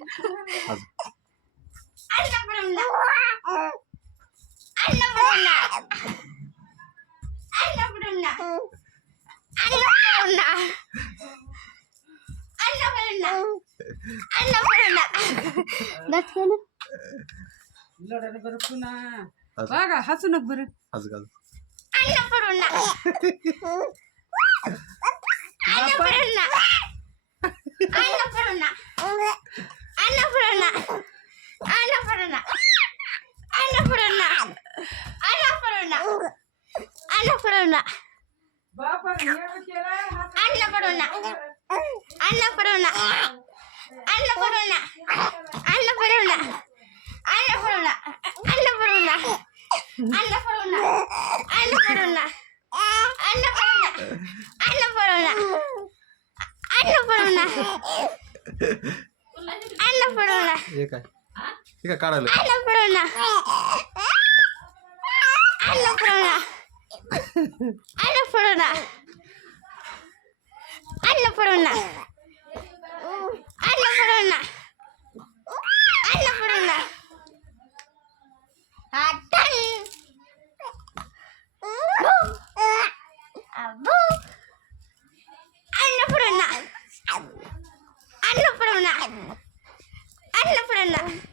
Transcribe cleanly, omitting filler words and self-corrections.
अन्नपूर्णा अन्नपूर्णा अन्नपूर्णा अन्नपूर्णा अन्नपूर्णा अन्नपूर्णा दत्तन लढायला बरं पुन्हा बघा हसू नका बरं अन्नपूर्णा अन्नपूर्णा अन्नपूर्णा अन्नपूर्णा अन्नपूर्णा अन्नपूर्णा अन्नपूर्णा अन्नपूर्णा बापा हे केलं अन्नपूर्णा अन्नपूर्णा अन्नपूर्णा अन्नपूर्णा अन्नपूर्णा अन्नपूर्णा अन्नपूर्णा अन्नपूर्णा अन्नपूर्णा अन्नपूर्णा अन्नपूर्णा हे काय काढायला अन्नपूर्णा अन्नपूर्णा अन्नपूर्णा अन्नपूर्णा अन्नपूर्णा अन्नपूर्णा आटन अबू अन्नपूर्णा अन्नपूर्णा अन्नपूर्णा